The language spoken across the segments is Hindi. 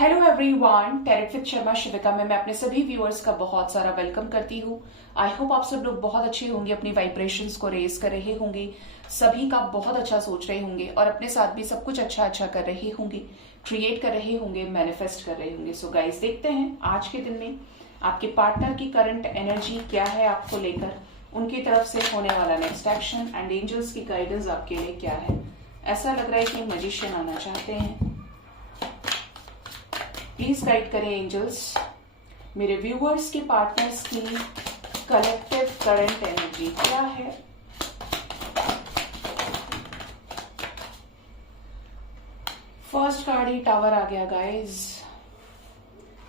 Hello everyone, tarot with Sharma Shivika में मैं अपने सभी व्यूअर्स का बहुत सारा वेलकम करती हूँ। आई होप आप सब लोग बहुत अच्छे होंगे, अपनी वाइब्रेशंस को रेज कर रहे होंगे, सभी का बहुत अच्छा सोच रहे होंगे और अपने साथ भी सब कुछ अच्छा अच्छा कर रहे होंगे, क्रिएट कर रहे होंगे, मैनिफेस्ट कर रहे होंगे। सो गाइस, देखते हैं आज के दिन में आपके पार्टनर की करंट एनर्जी क्या है आपको लेकर, उनकी तरफ से होने वाला नेक्स्ट एक्शन एंड एंजल्स की गाइडेंस आपके लिए क्या है। ऐसा लग रहा है कि मैजिशियन आना चाहते हैं। प्लीज गाइड करें एंजल्स, मेरे व्यूअर्स के पार्टनर्स की कलेक्टिव करंट एनर्जी क्या है। फर्स्ट कार्ड ही टावर आ गया गाइस।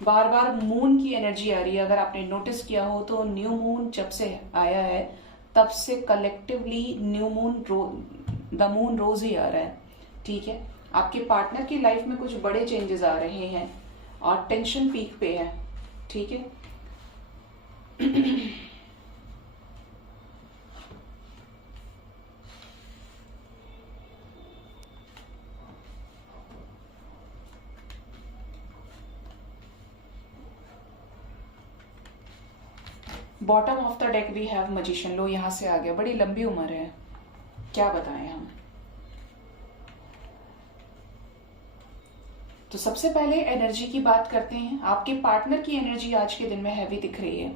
बार बार मून की एनर्जी आ रही है। अगर आपने नोटिस किया हो तो न्यू मून जब से आया है तब से collectively new moon the moon रोज ही आ रहा है। ठीक है, आपके पार्टनर की लाइफ में कुछ बड़े चेंजेस आ रहे हैं और टेंशन पीक पे है। ठीक है, bottom of the deck we have magician. लो यहां से आ गया, बड़ी लंबी उम्र है, क्या बताएं हम। तो सबसे पहले एनर्जी की बात करते हैं। आपके पार्टनर की एनर्जी आज के दिन में हैवी दिख रही है।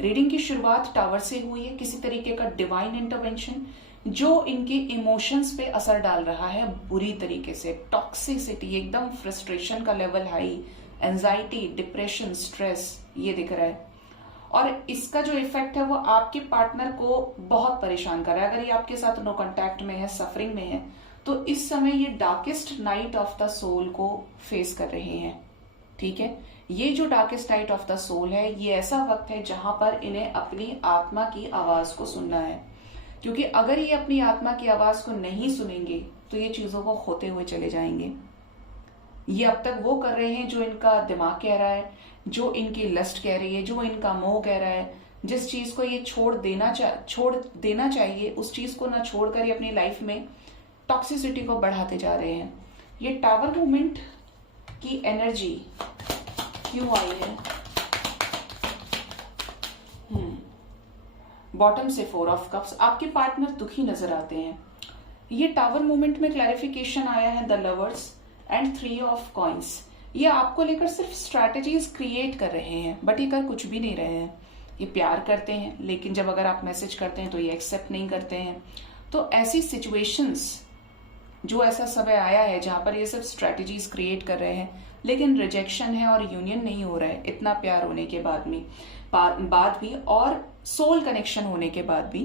रीडिंग की शुरुआत टावर से हुई है, किसी तरीके का डिवाइन इंटरवेंशन जो इनके इमोशंस पे असर डाल रहा है बुरी तरीके से। टॉक्सिसिटी, एकदम फ्रस्ट्रेशन का level high, anxiety, depression, stress, ये दिख रहा है। और इसका जो इफेक्ट है वो आपके पार्टनर को बहुत परेशान कर रहा है। अगर ये आपके साथ नो कांटेक्ट में है, सफरिंग में है, तो इस समय ये darkest night of the soul को फेस कर रहे हैं। ठीक है, ये जो darkest night of the soul है, ये ऐसा वक्त है जहां पर इन्हें अपनी आत्मा की आवाज को सुनना है। क्योंकि अगर ये अपनी आत्मा की आवाज को नहीं सुनेंगे तो ये चीजों को खोते हुए चले जाएंगे। ये अब तक वो कर रहे हैं जो इनका दिमाग कह रहा है, जो इनकी लस्ट कह रही है, जो इनका मोह कह रहा है। जिस चीज को ये छोड़ देना चाहिए उस चीज को ना छोड़कर ये अपनी लाइफ में टॉक्सिसिटी को बढ़ाते जा रहे हैं। ये टावर मूवमेंट की एनर्जी क्यों आई है? बॉटम से 4 ऑफ कप्स। आपके पार्टनर दुखी नजर आते हैं। ये टावर मूवमेंट में क्लैरिफिकेशन आया है the lovers and 3 of coins. ये आपको लेकर सिर्फ स्ट्रैटेजीज क्रिएट कर रहे हैं, बट ये कर कुछ भी नहीं रहे हैं। ये प्यार करते हैं, लेकिन जब अगर आप मैसेज करते हैं तो ये एक्सेप्ट नहीं करते हैं। तो ऐसी सिचुएशंस, जो ऐसा समय आया है जहां पर ये सिर्फ स्ट्रैटेजीज क्रिएट कर रहे हैं, लेकिन रिजेक्शन है और यूनियन नहीं हो रहा है इतना प्यार होने के बाद भी और सोल कनेक्शन होने के बाद भी।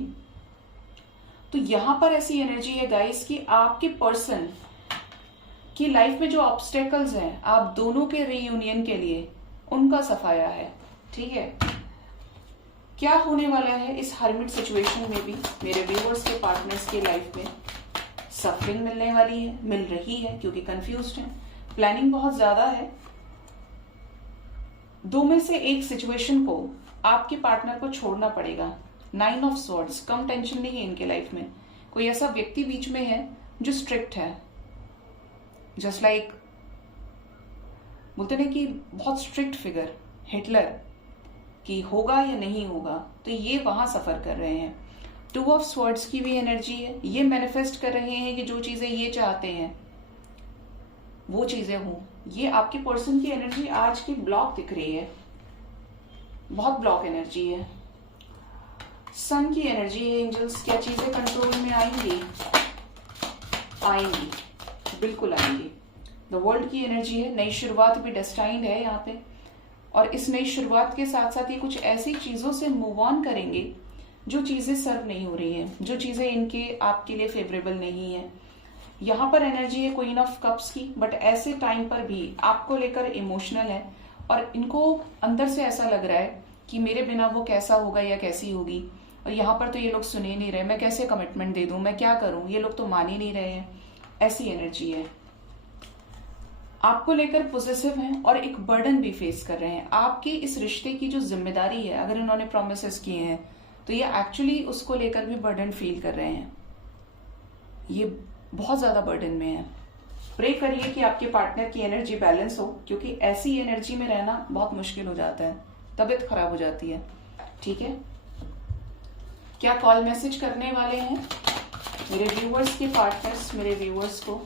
तो यहां पर ऐसी एनर्जी है गाइस कि आपके पर्सन की लाइफ में जो ऑब्स्टेकल्स हैं आप दोनों के रीयूनियन के लिए, उनका सफाया है। ठीक है, क्या होने वाला है इस हर्मिट सिचुएशन में भी मेरे व्यूअर्स के पार्टनर्स की लाइफ में? सफरिंग मिलने वाली है, मिल रही है, क्योंकि कंफ्यूज्ड है, प्लानिंग बहुत ज्यादा है। दो में से एक सिचुएशन को आपके पार्टनर को छोड़ना पड़ेगा। 9 ऑफ स्वॉर्ड्स, कम टेंशन नहीं है इनके लाइफ में। कोई ऐसा व्यक्ति बीच में है जो स्ट्रिक्ट है, जस्ट लाइक बोलते ना कि बहुत स्ट्रिक्ट फिगर, हिटलर, कि होगा या नहीं होगा। तो ये वहां सफर कर रहे हैं। 2 ऑफ स्वॉर्ड्स की भी एनर्जी है। ये मैनिफेस्ट कर रहे हैं कि जो चीजें ये चाहते हैं वो चीजें हों। ये आपके पर्सन की एनर्जी आज की ब्लॉक दिख रही है, बहुत ब्लॉक एनर्जी है। सन की एनर्जी है एंजल्स। क्या चीजें कंट्रोल में आएंगी? आएंगी, बिल्कुल आएंगी। द वर्ल्ड की एनर्जी है। नई शुरुआत भी डेस्टाइन्ड है यहाँ पे, और इस नई शुरुआत के साथ साथ ये कुछ ऐसी चीजों से मूव ऑन करेंगे जो चीजें सर्व नहीं हो रही हैं, जो चीजें इनके आपके लिए फेवरेबल नहीं है। यहाँ पर एनर्जी है क्वीन ऑफ कप्स की, बट ऐसे टाइम पर भी आपको लेकर इमोशनल है और इनको अंदर से ऐसा लग रहा है कि मेरे बिना वो कैसा होगा या कैसी होगी। और यहाँ पर तो ये लोग सुन ही नहीं रहे, मैं कैसे कमिटमेंट दे दूं, मैं क्या करूं, ये लोग तो मान ही नहीं रहे हैं। ऐसी एनर्जी है। आपको लेकर पॉजिटिव हैं और एक बर्डन भी फेस कर रहे हैं। आपके इस रिश्ते की जो जिम्मेदारी है, अगर इन्होंने प्रोमिसेस किए हैं तो ये एक्चुअली उसको लेकर भी बर्डन फील कर रहे हैं। ये बहुत ज्यादा बर्डन में है। प्रे करिए कि आपके पार्टनर की एनर्जी बैलेंस हो, क्योंकि ऐसी एनर्जी में रहना बहुत मुश्किल हो जाता है, तबीयत खराब हो जाती है। ठीक है, क्या कॉल मैसेज करने वाले हैं मेरे व्यूअर्स के पार्टनर्स मेरे व्यूअर्स को?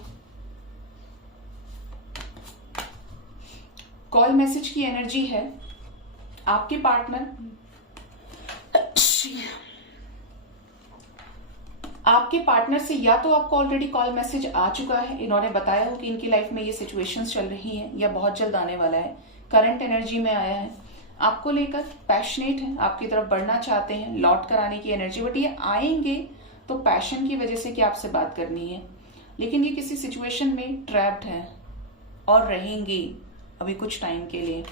कॉल मैसेज की एनर्जी है आपके पार्टनर से या तो आपको ऑलरेडी कॉल मैसेज आ चुका है, इन्होंने बताया हो कि इनकी लाइफ में ये सिचुएशंस चल रही हैं या बहुत जल्द आने वाला है, करंट एनर्जी में आया है, आपको लेकर पैशनेट है, आपकी तरफ बढ़ना चाहते हैं, लौट कर आने की एनर्जी, बट ये आएंगे तो पैशन की वजह से कि आपसे बात करनी है, लेकिन ये किसी सिचुएशन में ट्रैप्ड है और रहेंगी अभी कुछ टाइम के लिए।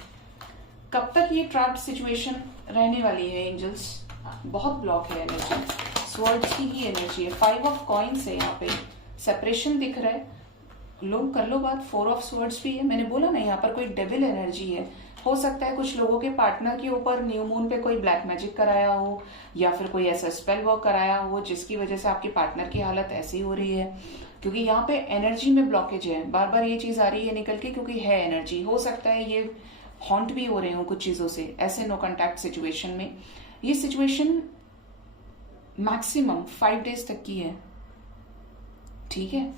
कब तक ये ट्रैप्ड सिचुएशन रहने वाली है एंजल्स? बहुत ब्लॉक है एनर्जी, स्वर्ड्स की ही एनर्जी है, 5 ऑफ कॉइन्स है, यहाँ पे सेपरेशन दिख रहा है, लोग कर लो बात, 4 ऑफ स्वर्ड्स भी है, मैंने बोला ना यहाँ पर कोई डेविल एनर्जी है। हो सकता है कुछ लोगों के पार्टनर के ऊपर न्यू मून पे कोई ब्लैक मैजिक कराया हो या फिर कोई ऐसा स्पेल वर्क कराया हो जिसकी वजह से आपके पार्टनर की हालत ऐसी हो रही है, क्योंकि यहाँ पे एनर्जी में ब्लॉकेज है, बार बार ये चीज आ रही है निकल के, क्योंकि है एनर्जी। हो सकता है ये हॉन्ट भी हो रहे हो कुछ चीजों से, ऐसे नो कॉन्टैक्ट सिचुएशन में। ये सिचुएशन मैक्सिमम 5 डेज तक की है। ठीक है,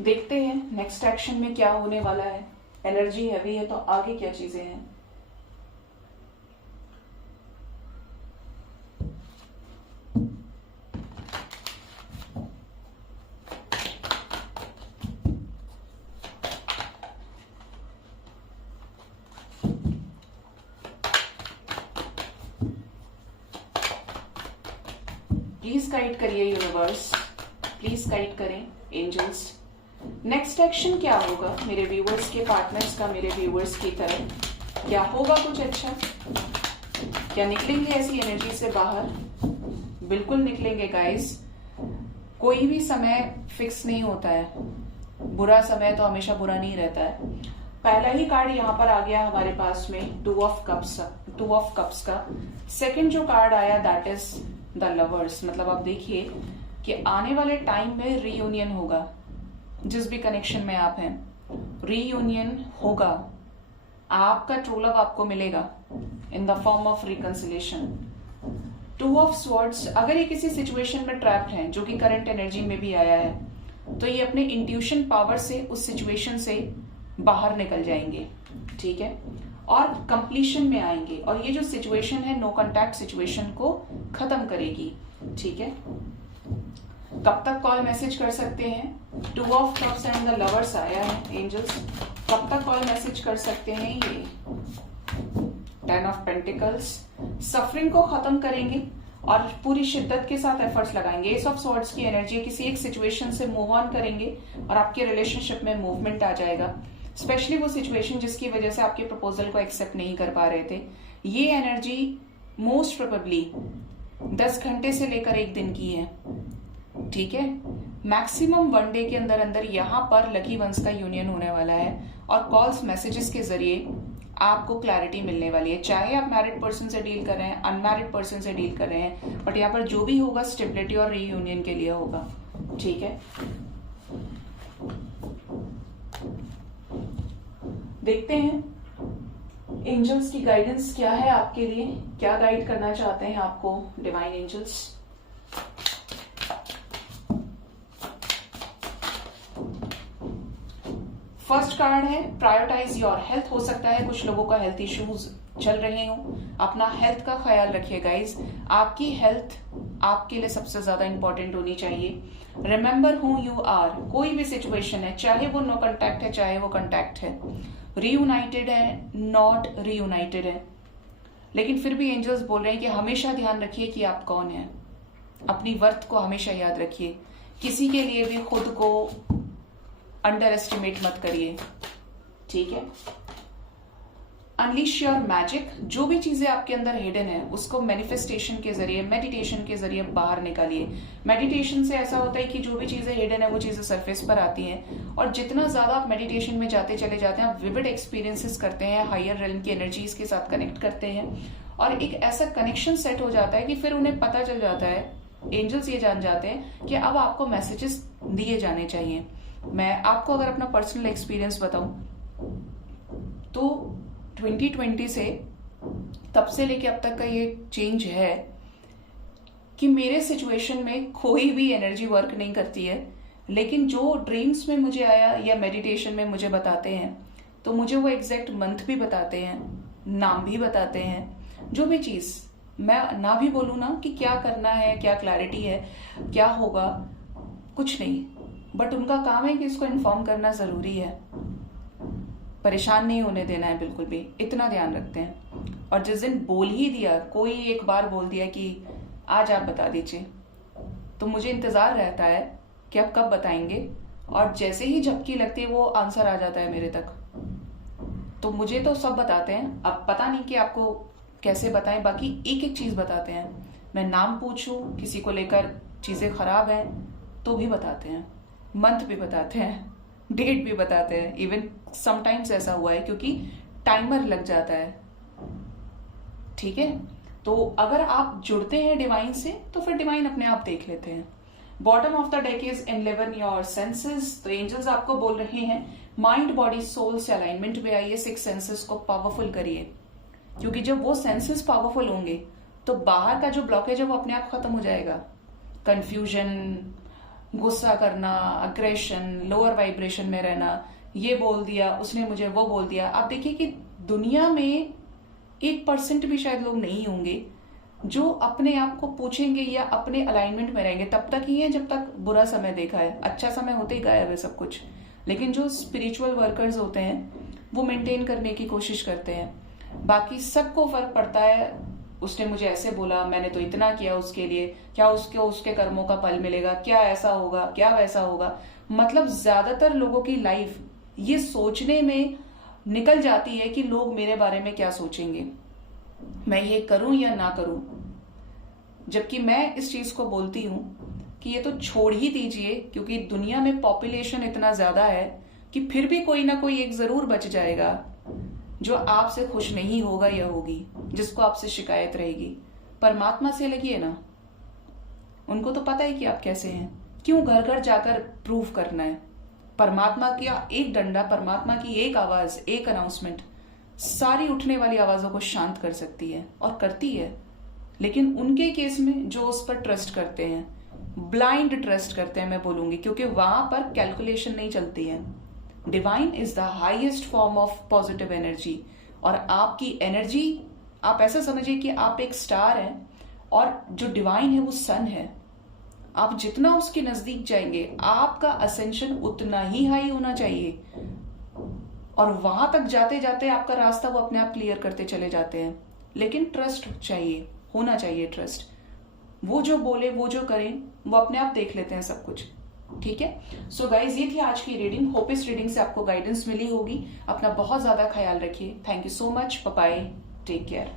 देखते हैं नेक्स्ट एक्शन में क्या होने वाला है। एनर्जी हैवी है तो आगे क्या चीजें हैं। प्लीज गाइड करिए यूनिवर्स, प्लीज गाइड करें एंजल्स। नेक्स्ट एक्शन क्या होगा मेरे व्यूअर्स के पार्टनर्स का मेरे व्यूअर्स की तरफ? क्या होगा कुछ अच्छा? क्या निकलेंगे ऐसी एनर्जी से बाहर? बिल्कुल निकलेंगे गाइस। कोई भी समय फिक्स नहीं होता है, बुरा समय तो हमेशा बुरा नहीं रहता है। पहला ही कार्ड यहाँ पर आ गया हमारे पास में 2 ऑफ कप्स का। सेकंड जो कार्ड आया दैट इज द लवर्स, मतलब आप देखिए कि आने वाले टाइम में रीयूनियन होगा, जिस भी कनेक्शन में आप हैं रीयूनियन होगा, आपका ट्रू लव आपको मिलेगा in the form of reconciliation. 2 of swords, अगर ये किसी सिचुएशन में ट्रैप्ड हैं जो कि करंट एनर्जी में भी आया है, तो ये अपने इंट्यूशन पावर से उस सिचुएशन से बाहर निकल जाएंगे। ठीक है, और कंप्लीशन में आएंगे, और ये जो सिचुएशन है नो कॉन्टैक्ट सिचुएशन को खत्म करेगी। ठीक है, कब तक कॉल मैसेज कर सकते हैं? 2 of cups and the lovers आया है एंजल्स। कब तक कॉल मैसेज कर सकते हैं? ये 10 ऑफ पेंटिकल्स। सफरिंग को खत्म करेंगे और पूरी शिद्दत के साथ एफर्ट्स लगाएंगे। एस ऑफ स्वॉर्ड्स की एनर्जी, किसी एक सिचुएशन से मूव ऑन करेंगे और आपके रिलेशनशिप में मूवमेंट आ जाएगा। स्पेशली वो सिचुएशन जिसकी वजह से आपके प्रपोजल को एक्सेप्ट नहीं कर पा रहे थे, ये एनर्जी मोस्ट प्रोबेबली 10 घंटे से लेकर 1 दिन की है। ठीक है, मैक्सिमम 1 डे के अंदर अंदर यहाँ पर लकी वंस का यूनियन होने वाला है और कॉल्स मैसेजेस के जरिए आपको क्लैरिटी मिलने वाली है। चाहे आप मैरिड पर्सन से डील कर रहे हैं, अनमैरिड पर्सन से डील कर रहे हैं, बट यहाँ पर जो भी होगा स्टेबिलिटी और रीयूनियन के लिए होगा। ठीक है, देखते हैं एंजल्स की गाइडेंस क्या है आपके लिए, क्या गाइड करना चाहते हैं आपको डिवाइन एंजल्स। फर्स्ट कार्ड है प्रायोरिटाइज योर हेल्थ। हो सकता है कुछ लोगों का हेल्थ इश्यूज चल रहे हो, अपना हेल्थ का ख्याल रखिए गाइज। आपकी हेल्थ आपके लिए सबसे ज्यादा इंपॉर्टेंट होनी चाहिए। Remember who you are. कोई भी सिचुएशन है, चाहे वो नो कॉन्टैक्ट है चाहे वो कॉन्टैक्ट है, रीयूनाइटेड है नॉट रीयूनाइटेड है, लेकिन फिर भी एंजल्स बोल रहे हैं कि हमेशा ध्यान रखिए कि आप कौन हैं। अपनी वर्थ को हमेशा याद रखिए, किसी के लिए भी खुद को अंडर एस्टिमेट मत करिए। ठीक है, अनलीश योर मैजिक। जो भी चीजें आपके अंदर हिडन है उसको मैनिफेस्टेशन के जरिए, मेडिटेशन के जरिए बाहर निकालिए। मेडिटेशन से ऐसा होता है कि जो भी चीजें हिडन है वो चीजें सरफेस पर आती हैं, और जितना ज्यादा आप मेडिटेशन में जाते चले जाते हैं, आप विविड एक्सपीरियंसेस करते हैं, हायर रेल्म की एनर्जीज के साथ कनेक्ट करते हैं, और एक ऐसा कनेक्शन सेट हो जाता है कि फिर उन्हें पता चल जाता है एंजल्स ये जान जाते हैं कि अब आपको मैसेजेस दिए जाने चाहिए। मैं आपको अगर अपना पर्सनल एक्सपीरियंस बताऊं तो 2020 से तब से लेके अब तक का ये चेंज है कि मेरे सिचुएशन में कोई भी एनर्जी वर्क नहीं करती है, लेकिन जो ड्रीम्स में मुझे आया या मेडिटेशन में मुझे बताते हैं तो मुझे वो एग्जैक्ट मंथ भी बताते हैं, नाम भी बताते हैं। जो भी चीज मैं ना भी बोलूँ ना कि क्या करना है, क्या क्लैरिटी है, क्या होगा, कुछ नहीं, बट उनका काम है कि इसको इन्फॉर्म करना जरूरी है, परेशान नहीं होने देना है बिल्कुल भी, इतना ध्यान रखते हैं। और जिस दिन बोल ही दिया, कोई एक बार बोल दिया कि आज आप बता दीजिए, तो मुझे इंतजार रहता है कि आप कब बताएंगे, और जैसे ही झपकी लगती है वो आंसर आ जाता है मेरे तक। तो मुझे तो सब बताते हैं, अब पता नहीं कि आपको कैसे बताएं, बाकी एक एक चीज बताते हैं। मैं नाम पूछूं, किसी को लेकर चीजें खराब हैं तो भी बताते हैं, मंथ भी बताते हैं, डेट भी बताते हैं। इवन समटाइम्स ऐसा हुआ है क्योंकि टाइमर लग जाता है, ठीक है। तो अगर आप जुड़ते हैं डिवाइन से तो फिर डिवाइन अपने आप देख लेते हैं। Bottom of the deck is enlivening your senses. तो एंजल्स आपको बोल रहे हैं माइंड बॉडी सोल से अलाइनमेंट में आइए, 6 सेंसेस को पावरफुल करिए, क्योंकि जब वो सेंसेस पावरफुल होंगे तो बाहर का जो ब्लॉकेज है वो अपने आप खत्म हो जाएगा। कंफ्यूजन, गुस्सा करना, अग्रेशन, लोअर वाइब्रेशन में रहना, ये बोल दिया उसने मुझे, वो बोल दिया। आप देखिए कि दुनिया में 1% भी शायद लोग नहीं होंगे जो अपने आप को पूछेंगे या अपने अलाइनमेंट में रहेंगे। तब तक ही है जब तक बुरा समय देखा है, अच्छा समय होते ही गायब है सब कुछ। लेकिन जो स्पिरिचुअल वर्कर्स होते हैं वो मेंटेन करने की कोशिश करते हैं। बाकी सबको फर्क पड़ता है, उसने मुझे ऐसे बोला, मैंने तो इतना किया उसके लिए, क्या उसके कर्मों का फल मिलेगा, क्या ऐसा होगा, क्या वैसा होगा। मतलब ज्यादातर लोगों की लाइफ ये सोचने में निकल जाती है कि लोग मेरे बारे में क्या सोचेंगे, मैं ये करूं या ना करूं। जबकि मैं इस चीज को बोलती हूं कि ये तो छोड़ ही दीजिए, क्योंकि दुनिया में पॉपुलेशन इतना ज्यादा है कि फिर भी कोई ना कोई एक जरूर बच जाएगा जो आपसे खुश नहीं होगा या होगी, जिसको आपसे शिकायत रहेगी। परमात्मा से लगिए ना, उनको तो पता है कि आप कैसे हैं, क्यों घर घर जाकर प्रूव करना है। परमात्मा का एक डंडा, परमात्मा की एक आवाज, एक अनाउंसमेंट सारी उठने वाली आवाजों को शांत कर सकती है, और करती है। लेकिन उनके केस में जो उस पर ट्रस्ट करते हैं, ब्लाइंड ट्रस्ट करते हैं मैं बोलूंगी, क्योंकि वहां पर कैलकुलेशन नहीं चलती है। Divine is the highest form of positive energy, और आपकी एनर्जी, आप ऐसा समझिए कि आप एक स्टार हैं और जो डिवाइन है वो सन है। आप जितना उसके नजदीक जाएंगे आपका असेंशन उतना ही हाई होना चाहिए, और वहां तक जाते जाते आपका रास्ता वो अपने आप क्लियर करते चले जाते हैं। लेकिन ट्रस्ट चाहिए, होना चाहिए ट्रस्ट। वो जो बोले, वो जो करें, वो अपने आप देख लेते हैं सब कुछ, ठीक है। सो गाइज, ये थी आज की रीडिंग। होप इस रीडिंग से आपको गाइडेंस मिली होगी। अपना बहुत ज्यादा ख्याल रखिए। Thank you so much, bye bye, take care.